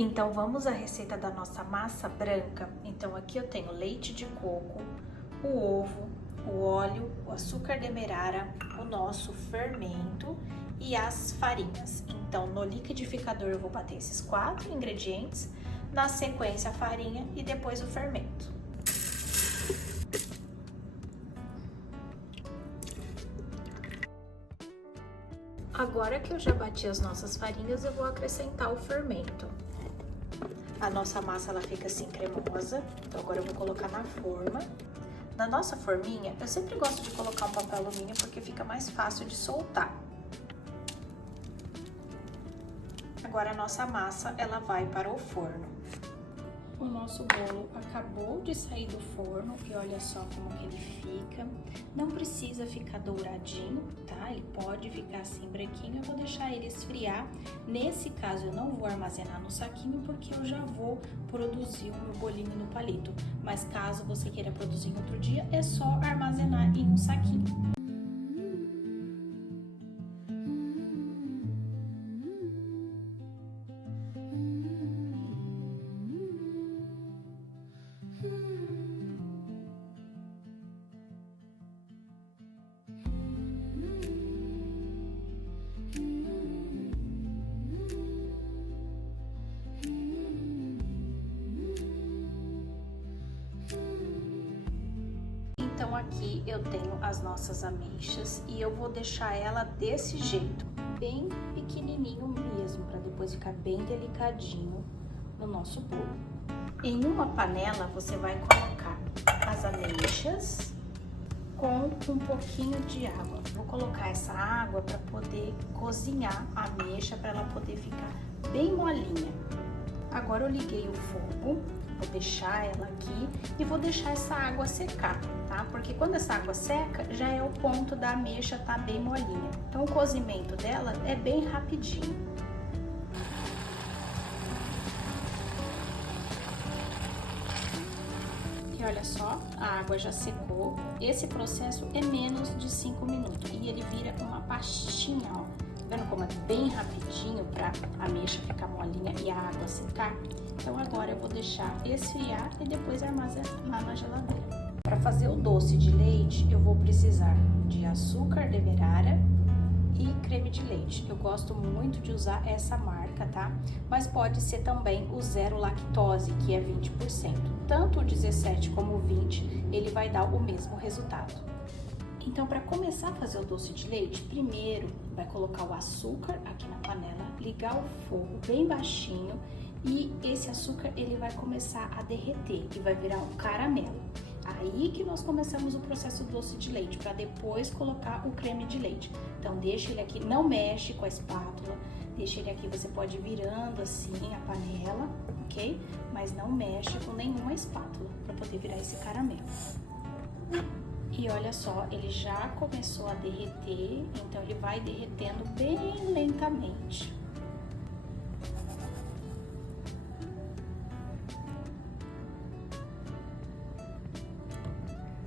Então vamos à receita da nossa massa branca. Então aqui eu tenho leite de coco, o ovo, o óleo, o açúcar demerara, o nosso fermento e as farinhas. Então no liquidificador eu vou bater esses 4 ingredientes, na sequência a farinha e depois o fermento. Agora que eu já bati as nossas farinhas, eu vou acrescentar o fermento. A nossa massa ela fica assim cremosa, então agora eu vou colocar na forma. Na nossa forminha, eu sempre gosto de colocar um papel alumínio porque fica mais fácil de soltar. Agora a nossa massa ela vai para o forno. O nosso bolo acabou de sair do forno e olha só como que ele fica. Não precisa ficar douradinho, tá? Ele pode ficar assim branquinho, eu vou deixar ele esfriar. Nesse caso eu não vou armazenar no saquinho porque eu já vou produzir o meu bolinho no palito. Mas caso você queira produzir em outro dia, é só armazenar em um saquinho. Então aqui eu tenho as nossas ameixas e eu vou deixar ela desse jeito, bem pequenininho mesmo, para depois ficar bem delicadinho no nosso bolo. Em uma panela você vai colocar as ameixas com um pouquinho de água. Vou colocar essa água para poder cozinhar a ameixa, para ela poder ficar bem molinha. Agora eu liguei o fogo, vou deixar ela aqui e vou deixar essa água secar, tá? Porque quando essa água seca, já é o ponto da ameixa tá bem molinha. Então o cozimento dela é bem rapidinho. E olha só, a água já secou. Esse processo é menos de 5 minutos e ele vira uma pastinha, ó. Tá vendo como é bem rapidinho para a ameixa ficar molinha e a água secar? Então agora eu vou deixar esfriar e depois armazenar na geladeira. Para fazer o doce de leite, eu vou precisar de açúcar demerara e creme de leite. Eu gosto muito de usar essa marca, tá? Mas pode ser também o zero lactose, que é 20%. Tanto o 17 como o 20, ele vai dar o mesmo resultado. Então, para começar a fazer o doce de leite, primeiro vai colocar o açúcar aqui na panela, ligar o fogo bem baixinho e esse açúcar ele vai começar a derreter e vai virar um caramelo. Aí que nós começamos o processo do doce de leite, para depois colocar o creme de leite. Então, deixa ele aqui, não mexe com a espátula, deixa ele aqui, você pode ir virando assim a panela, ok? Mas não mexe com nenhuma espátula, para poder virar esse caramelo. E olha só, ele já começou a derreter, então ele vai derretendo bem lentamente.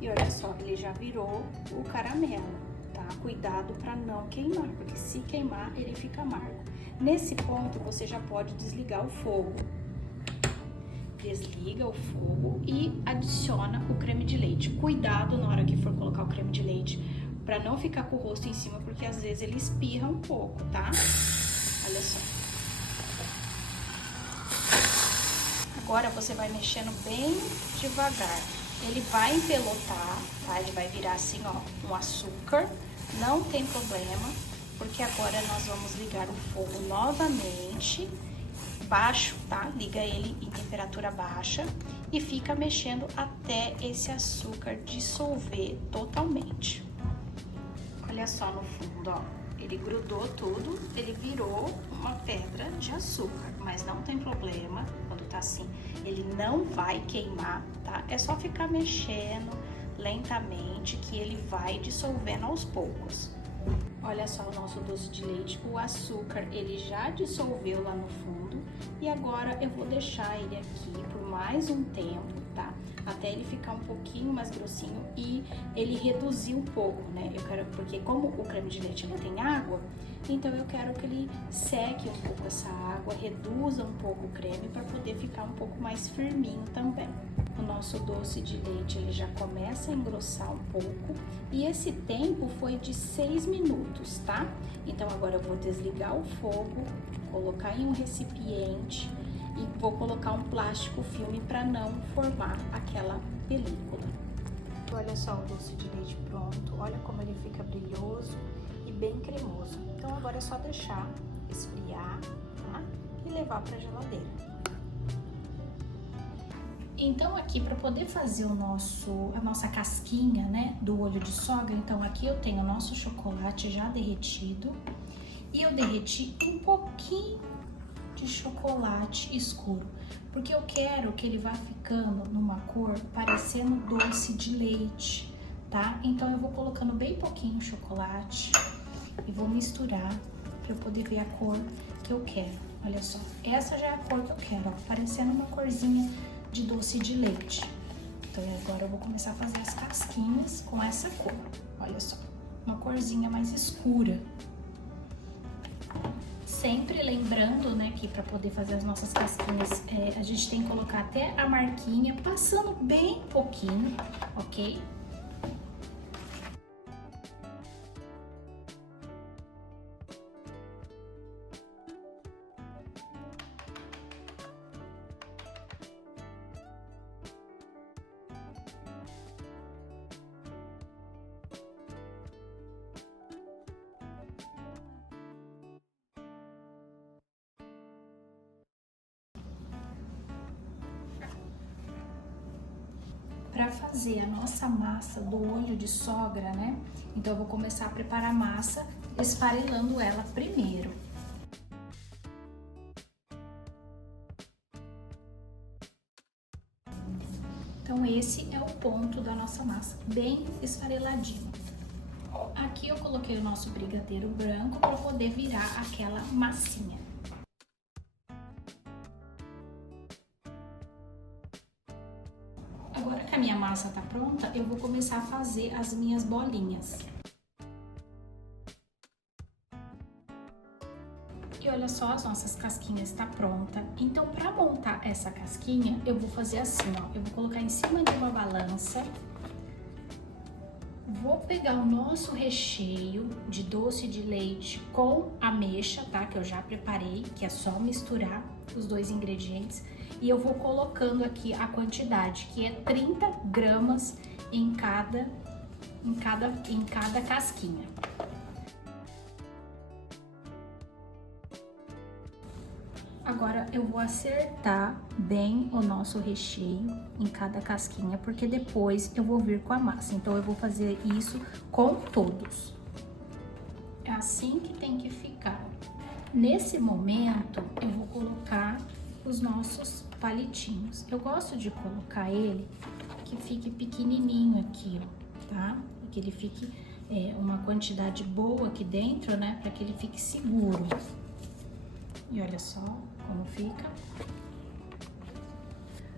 E olha só, ele já virou o caramelo, tá? Cuidado para não queimar, porque se queimar, ele fica amargo. Nesse ponto, você já pode desligar o fogo. Desliga o fogo e adiciona o creme de leite. Cuidado na hora que for colocar o creme de leite, para não ficar com o rosto em cima, porque às vezes ele espirra um pouco, tá? Olha só. Agora você vai mexendo bem devagar. Ele vai empelotar, tá? Ele vai virar assim, ó, um açúcar. Não tem problema, porque agora nós vamos ligar o fogo novamente. Baixo, tá? Liga ele em temperatura baixa e fica mexendo até esse açúcar dissolver totalmente. Olha só no fundo, ó, ele grudou tudo, ele virou uma pedra de açúcar, mas não tem problema, quando tá assim, ele não vai queimar, tá? É só ficar mexendo lentamente que ele vai dissolvendo aos poucos. Olha só o nosso doce de leite, o açúcar ele já dissolveu lá no fundo e agora eu vou deixar ele aqui por mais um tempo, tá? até ele ficar um pouquinho mais grossinho e ele reduzir um pouco, né? Eu quero, porque como o creme de leite ele tem água, então eu quero que ele seque um pouco essa água, reduza um pouco o creme para poder ficar um pouco mais firminho também. O nosso doce de leite ele já começa a engrossar um pouco e esse tempo foi de 6 minutos, tá? Então agora eu vou desligar o fogo, colocar em um recipiente e vou colocar um plástico filme para não formar aquela película. Olha só o doce de leite pronto, olha como ele fica brilhoso e bem cremoso. Então agora é só deixar esfriar, tá? E levar para a geladeira. Então aqui para poder fazer a nossa casquinha, né, do olho de sogra, então aqui eu tenho o nosso chocolate já derretido e eu derreti um pouquinho de chocolate escuro, porque eu quero que ele vá ficando numa cor parecendo doce de leite, tá? Então eu vou colocando bem pouquinho chocolate e vou misturar para eu poder ver a cor que eu quero. Olha só, essa já é a cor que eu quero, ó, parecendo uma corzinha de doce de leite. Então agora eu vou começar a fazer as casquinhas com essa cor. Olha só, uma corzinha mais escura. Sempre lembrando, né, que para poder fazer as nossas casquinhas, a gente tem que colocar até a marquinha, passando bem pouquinho, ok? Para fazer a nossa massa do olho de sogra, né? Então eu vou começar a preparar a massa esfarelando ela primeiro. Então esse é o ponto da nossa massa, bem esfareladinho. Aqui eu coloquei o nosso brigadeiro branco para poder virar aquela massinha. Agora que a minha massa tá pronta, eu vou começar a fazer as minhas bolinhas. E olha só, as nossas casquinhas tá pronta. Então, para montar essa casquinha, eu vou fazer assim, ó. Eu vou colocar em cima de uma balança. Vou pegar o nosso recheio de doce de leite com ameixa, tá? Que eu já preparei, que é só misturar os dois ingredientes. E eu vou colocando aqui a quantidade, que é 30 gramas em cada casquinha. Agora eu vou acertar bem o nosso recheio em cada casquinha, porque depois eu vou vir com a massa. Então eu vou fazer isso com todos. É assim que tem que ficar. Nesse momento eu vou colocar os nossos palitinhos. Eu gosto de colocar ele que fique pequenininho aqui, ó, tá? Que ele fique uma quantidade boa aqui dentro, né? Para que ele fique seguro. E olha só como fica.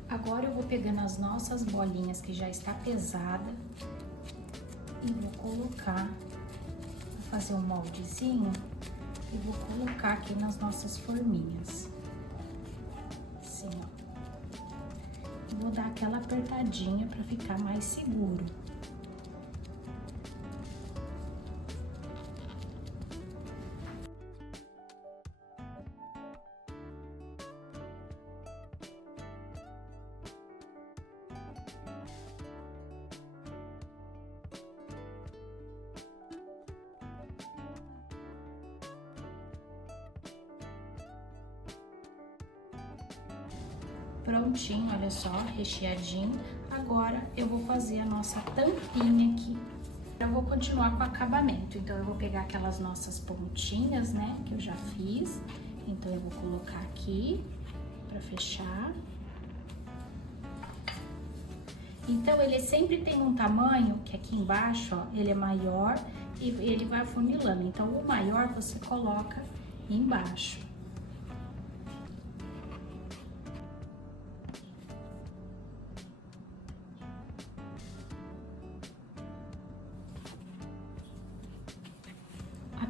Agora eu vou pegando as nossas bolinhas que já está pesada e vou colocar, vou fazer um moldezinho e vou colocar aqui nas nossas forminhas. Assim, ó. Vou dar aquela apertadinha para ficar mais seguro. Prontinho, olha só, recheadinho. Agora eu vou fazer a nossa tampinha aqui. Eu vou continuar com o acabamento. Então eu vou pegar aquelas nossas pontinhas, né, que eu já fiz. Então eu vou colocar aqui para fechar. Então ele sempre tem um tamanho que aqui embaixo, ó, ele é maior e ele vai afunilando. Então o maior você coloca embaixo.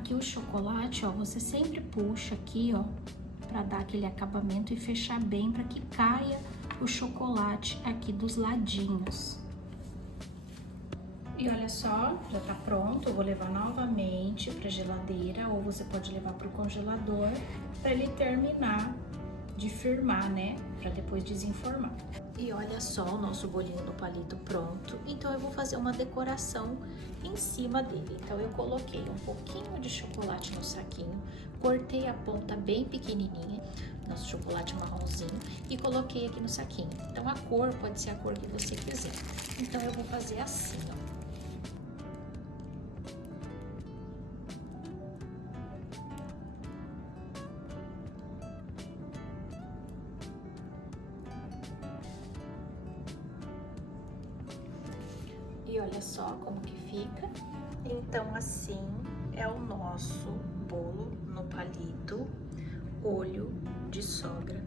Aqui o chocolate, ó, você sempre puxa aqui, ó, pra dar aquele acabamento e fechar bem, pra que caia o chocolate aqui dos ladinhos. E olha só, já tá pronto. Eu vou levar novamente pra geladeira, ou você pode levar pro congelador, pra ele terminar de firmar, né? Pra depois desenformar. E olha só o nosso bolinho no palito pronto. Então eu vou fazer uma decoração em cima dele. Então eu coloquei um pouquinho de chocolate no saquinho, cortei a ponta bem pequenininha, nosso chocolate marronzinho, e coloquei aqui no saquinho. Então a cor pode ser a cor que você quiser. Então eu vou fazer assim, ó. E olha só como que fica. Então assim é o nosso bolo no palito olho de sogra